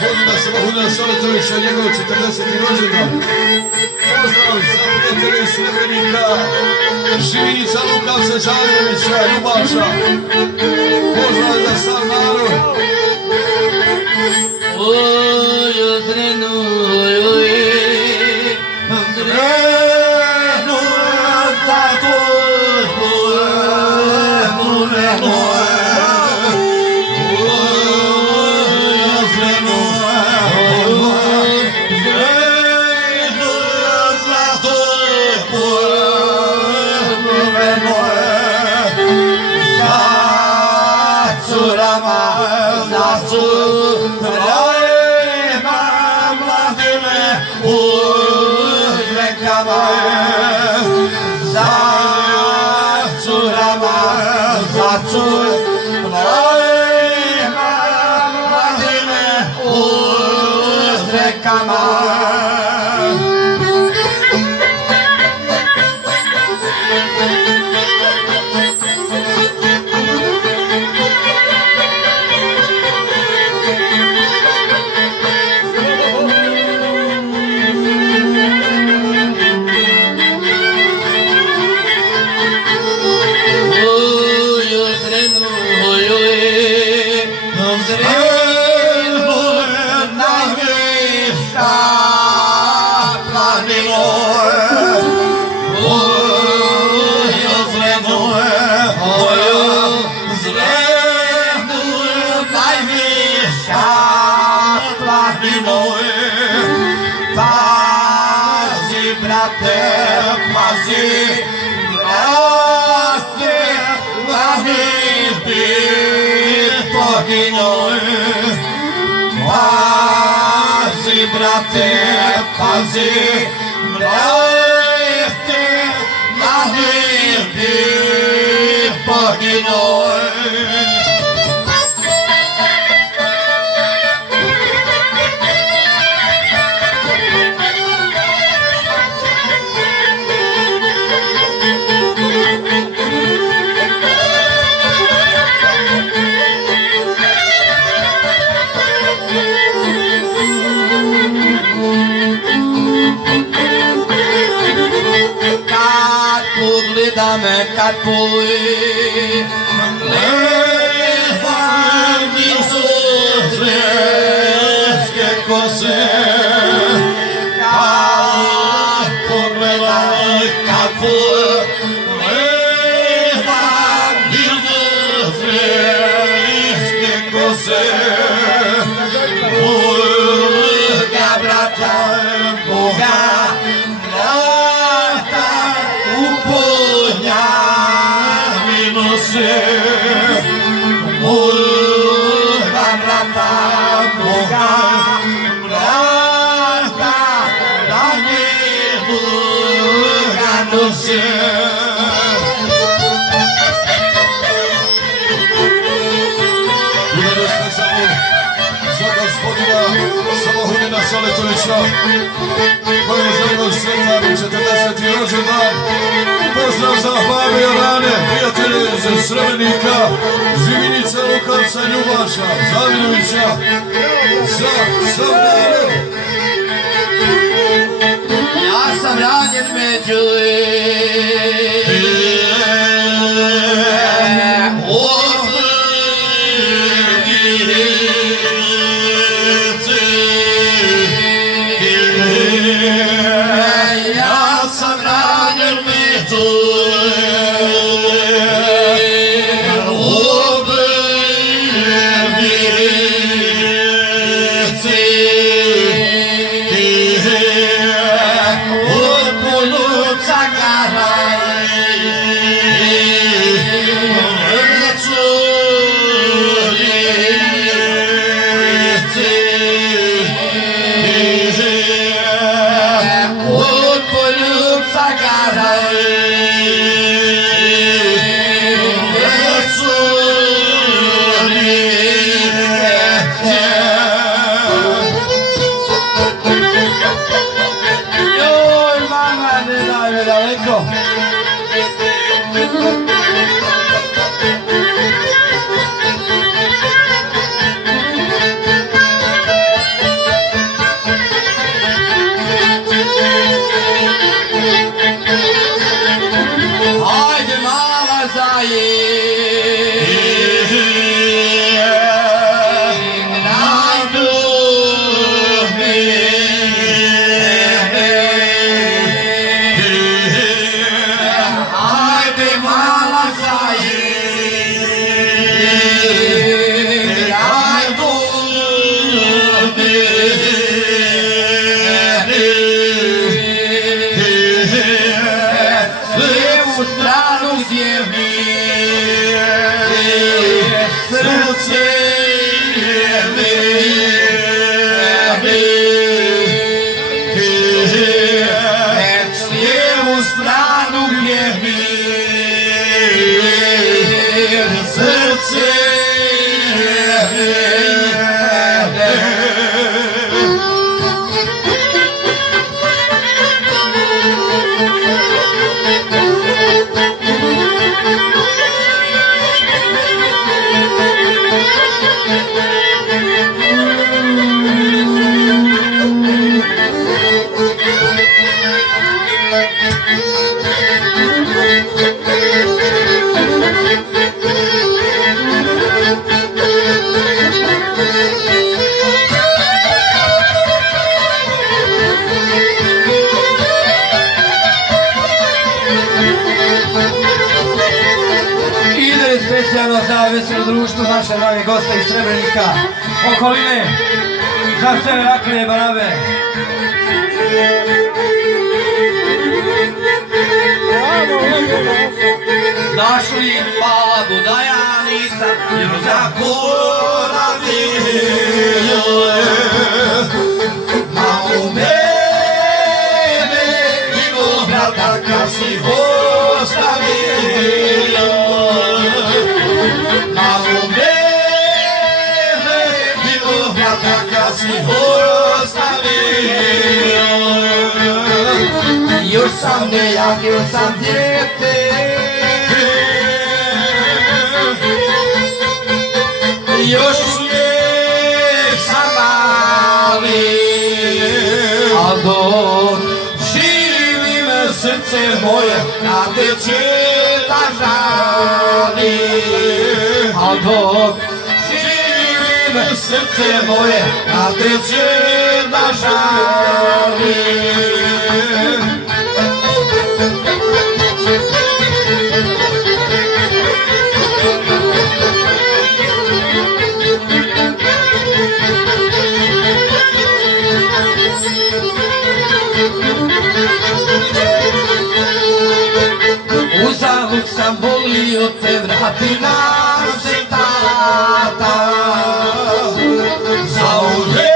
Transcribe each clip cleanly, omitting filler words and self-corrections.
gospodina Samohudina Saletovića, njegov 40. rođendan. Pozdrav za prijatelje Srebrenika, Živinica Lukavca Đajevića, Ljubaša. Pozdrav za sav narod. Brate, pazi, brate, na nebi poginuo. Kad gledam nizu zvezke kose, kad pogledam, kad gledam nizu zvezke kose, Boga brata, Boga Boga brata, Boga brata, da njegu ga nose. Radosna samo za gospodina Samohudina Saletovića, kojemu želimo sretan 40. rođendan. Pozdrav za Babe Jorane, prijatelje iz Srebrenika, Živinica, Lukavca, Ljubaša, Zavidovića, za sav narod. Ja sam ranjen među Ide specijalno za veselo društvo naše drage goste iz Srebrenika, okoline, za sve Raklije i Barabe. Našli babu da ja nisam jer zaboravio na u mene imao brata kad si ostavio. Na u mene imao brata kad si ostavio. Još sam nejak, još sam dijete, još uvijek sam mali, a dok živim srce moje na te će da žali. A dok živim srce moje na te će da žali. Uzalud sam volio te, vrati nam se tata. Zauvijek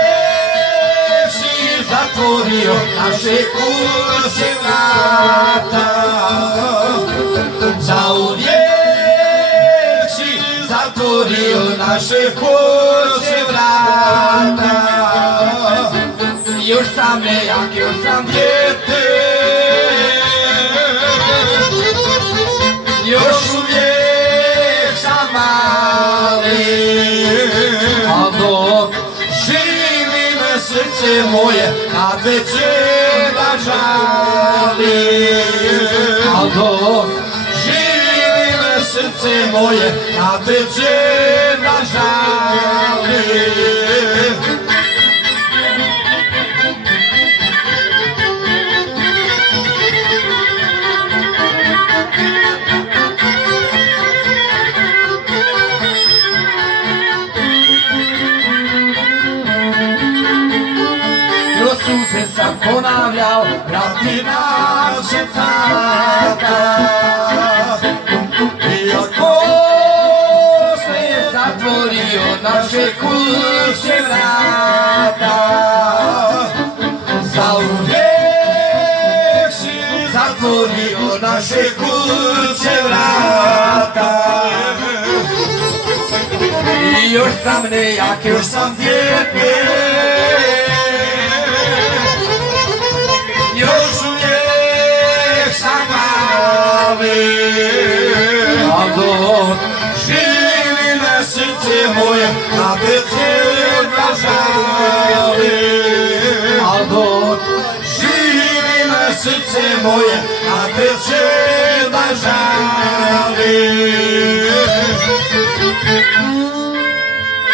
si zatvorio naše kuće vrata. Zauvijek si zatvorio naše kuće vrata. Još sam nejak, još sam dijete, još uvijek sam mali, a dok živim srce moje na te će da žali. A dok živim srce moje na te će da žali. Suze sam ponavljao, vrati nam se tata. Iako se je zatvorio naše kuće vrata. Zauvijek si zatvorio naše kuće vrata. I još sam nejak, još sam dijete, još uvijek sam mali, a dok živim srce moje na te će da žali. A dok živim srce moje na te će